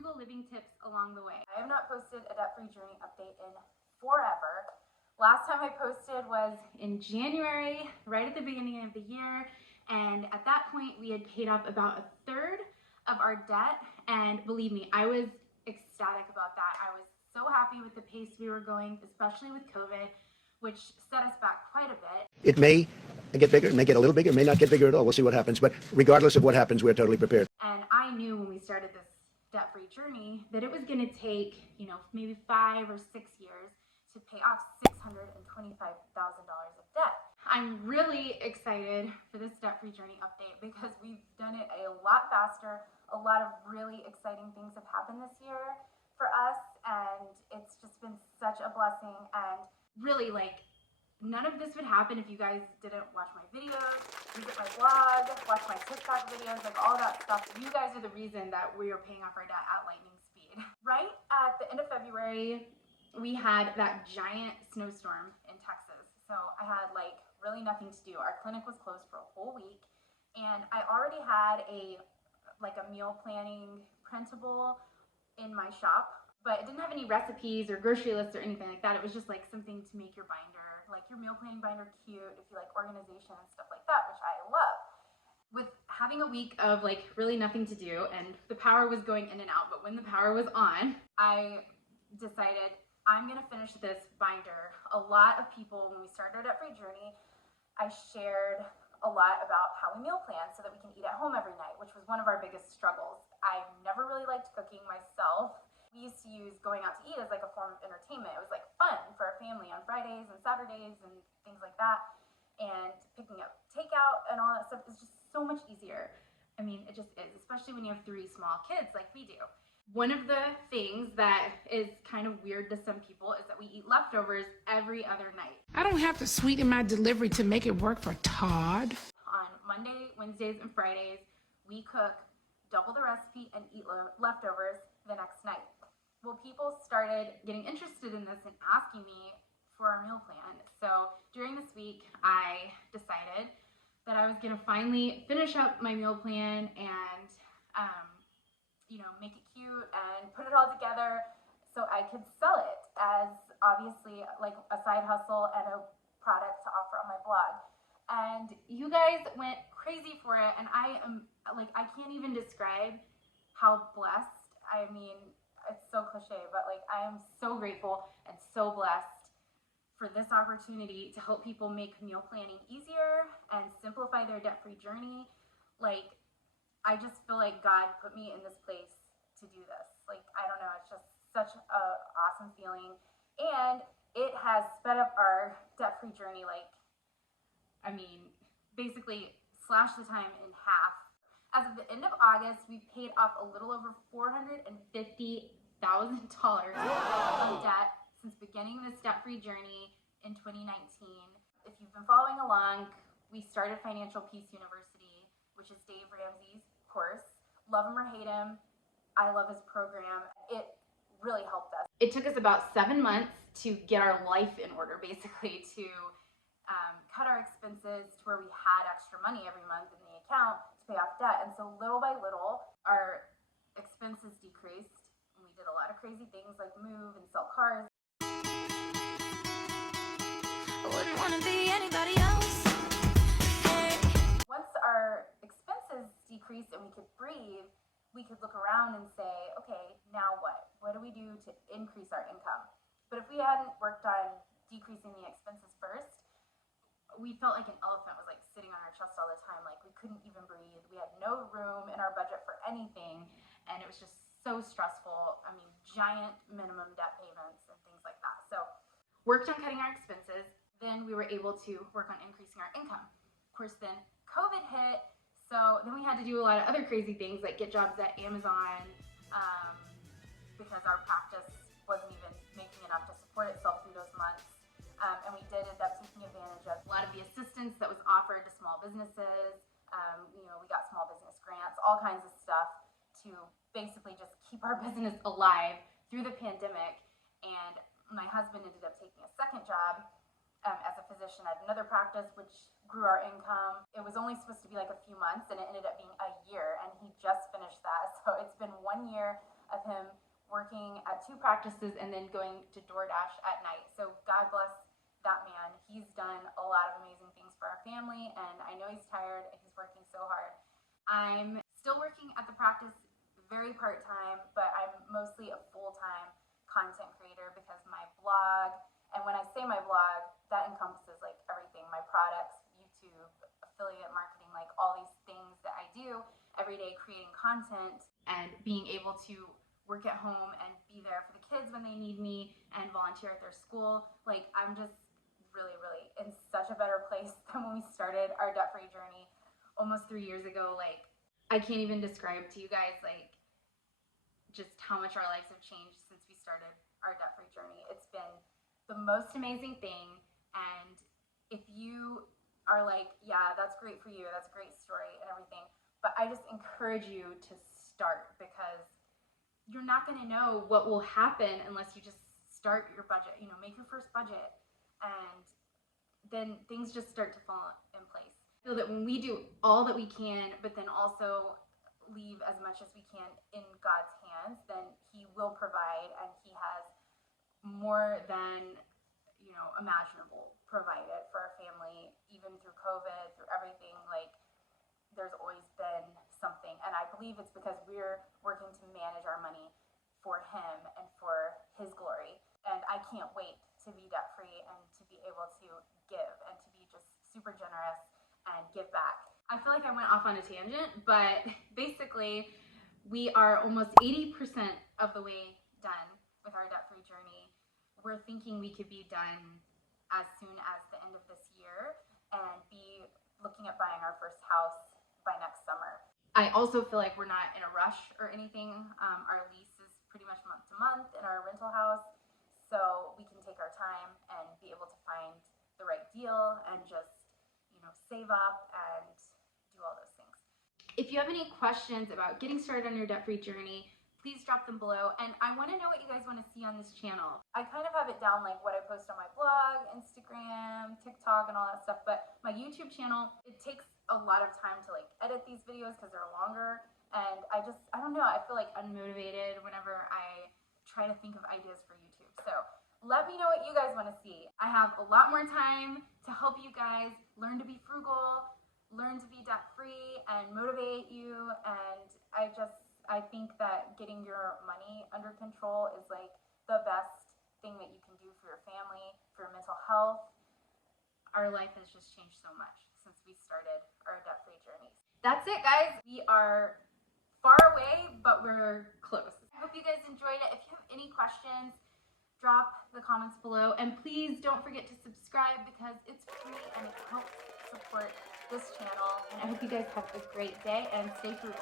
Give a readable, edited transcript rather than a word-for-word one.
frugal living tips along the way. I have not posted a debt-free journey update in forever. Last time I posted was in January, right at the beginning of the year, and at that point we had paid off about a third of our debt, and believe me, I was ecstatic about that. I was so happy with the pace we were going, especially with COVID, which set us back quite a bit. It may get bigger, it may get a little bigger, it may not get bigger at all. We'll see what happens, but regardless of what happens, we're totally prepared. And I knew when we started this debt-free journey that it was going to take, maybe 5 or 6 years to pay off $625,000 of debt. I'm really excited for this debt-free journey update because we've done it a lot faster. A lot of really exciting things have happened this year for us, and it's just been such a blessing. And really, none of this would happen if you guys didn't watch my videos, visit my blog, watch my TikTok videos, all that stuff. You guys are the reason that we are paying off our debt at lightning speed. Right at the end of February, we had that giant snowstorm in Texas. So I had really nothing to do. Our clinic was closed for a whole week, and I already had a meal planning printable in my shop, but it didn't have any recipes or grocery lists or anything like that. It was just something to make your binder, your meal planning binder, cute if you like organization and stuff like that, which I love. With having a week of really nothing to do, and the power was going in and out, but when the power was on, I decided I'm gonna finish this binder. A lot of people, when we started our debt-free journey, I shared a lot about how we meal plan so that we can eat at home every night, which was one of our biggest struggles. I never really liked cooking myself. We used to use going out to eat as a form of entertainment. It was fun for our family on Fridays and Saturdays and things like that. And picking up takeout and all that stuff is just so much easier. I mean, it just is, especially when you have 3 small kids like we do. One of the things that is kind of weird to some people is that we eat leftovers every other night. I don't have to sweeten my delivery to make it work for Todd. On Monday, Wednesdays, and Fridays, we cook double the recipe and eat leftovers the next night. Well, people started getting interested in this and asking me for our meal plan. So during this week, I decided that I was going to finally finish up my meal plan and make it cute and put it all together so I could sell it as obviously a side hustle and a product to offer on my blog. And you guys went crazy for it, and I am I can't even describe how blessed. I mean, it's so cliche, but I am so grateful and so blessed for this opportunity to help people make meal planning easier and simplify their debt-free journey. I just feel like God put me in this place to do this. I don't know, it's just such a awesome feeling. And it has sped up our debt-free journey, basically slashed the time in half. As of the end of August, we've paid off a little over $450,000 of debt since beginning this debt-free journey in 2019. If you've been following along, we started Financial Peace University, which is Dave Ramsey's course. Love him or hate him, I love his program. It really helped us. It took us about 7 months to get our life in order, basically, to cut our expenses to where we had extra money every month in the account to pay off debt. And so little by little, our expenses decreased. And we did a lot of crazy things like move and sell cars. I wouldn't want to be anybody else. Hey. Once our expenses decreased and we could breathe, we could look around and say, okay, now what? What do we do to increase our income? But if we hadn't worked on decreasing the expenses first, we felt like an elephant was sitting on our chest all the time. We couldn't even breathe. We had no room in our budget for anything. And it was just so stressful. I mean, giant minimum debt payments and things like that. So worked on cutting our expenses. Then we were able to work on increasing our income. Of course, then COVID hit. So then we had to do a lot of other crazy things like get jobs at Amazon because our practice wasn't even making enough to support itself through those months. And we did end up taking advantage of a lot of the assistance that was offered to small businesses. We got small business grants, all kinds of stuff to basically just keep our business alive through the pandemic. And my husband ended up taking a second job as a physician at another practice, which grew our income. It was only supposed to be a few months, and it ended up being a year, and he just finished that. So it's been 1 year of him working at 2 practices and then going to DoorDash at night. So God bless that man. He's done a lot of amazing things for our family, and I know he's tired and he's working so hard. I'm still working at the practice very part-time, but I'm mostly a full-time content creator because my blog, and when I say my blog, that encompasses like everything, my products, YouTube, affiliate marketing, like all these things that I do every day, creating content and being able to work at home and be there for the kids when they need me and volunteer at their school. Like, I'm just really, really in such a better place than when we started our debt-free journey almost 3 years ago. Like, I can't even describe to you guys like just how much our lives have changed since we started our debt-free journey. It's been the most amazing thing. And if you are like, yeah, that's great for you, that's a great story and everything, but I just encourage you to start, because you're not going to know what will happen unless you just start your budget, make your first budget, and then things just start to fall in place. So that when we do all that we can, but then also leave as much as we can in God's hands, then he will provide, and he has more than imaginable provided for our family, even through COVID, through everything. Like, there's always been something, and I believe it's because we're working to manage our money for him and for his glory. And I can't wait to be debt free and to be able to give and to be just super generous and give back. I feel like I went off on a tangent, but basically we are almost 80% of the way done with our debt free journey. We're thinking we could be done as soon as the end of this year and be looking at buying our first house by next summer. I also feel like we're not in a rush or anything. Our lease is pretty much month to month in our rental house, so we can take our time and be able to find the right deal and just, save up and do all those things. If you have any questions about getting started on your debt-free journey, please drop them below, and I want to know what you guys want to see on this channel. I kind of have it down like what I post on my blog, Instagram, TikTok, and all that stuff, but my YouTube channel, it takes a lot of time to like edit these videos because they're longer, and I don't know, I feel like unmotivated whenever I try to think of ideas for YouTube. So let me know what you guys want to see. I have a lot more time to help you guys learn to be frugal, learn to be debt-free, and motivate you. And I think that getting your money under control is like the best thing that you can do for your family, for your mental health. Our life has just changed so much since we started our debt-free journeys. That's it, guys. We are far away, but we're close. I hope you guys enjoyed it. If you have any questions, drop the comments below, and please don't forget to subscribe because it's free and it helps support this channel. And I hope you guys have a great day and stay frugal.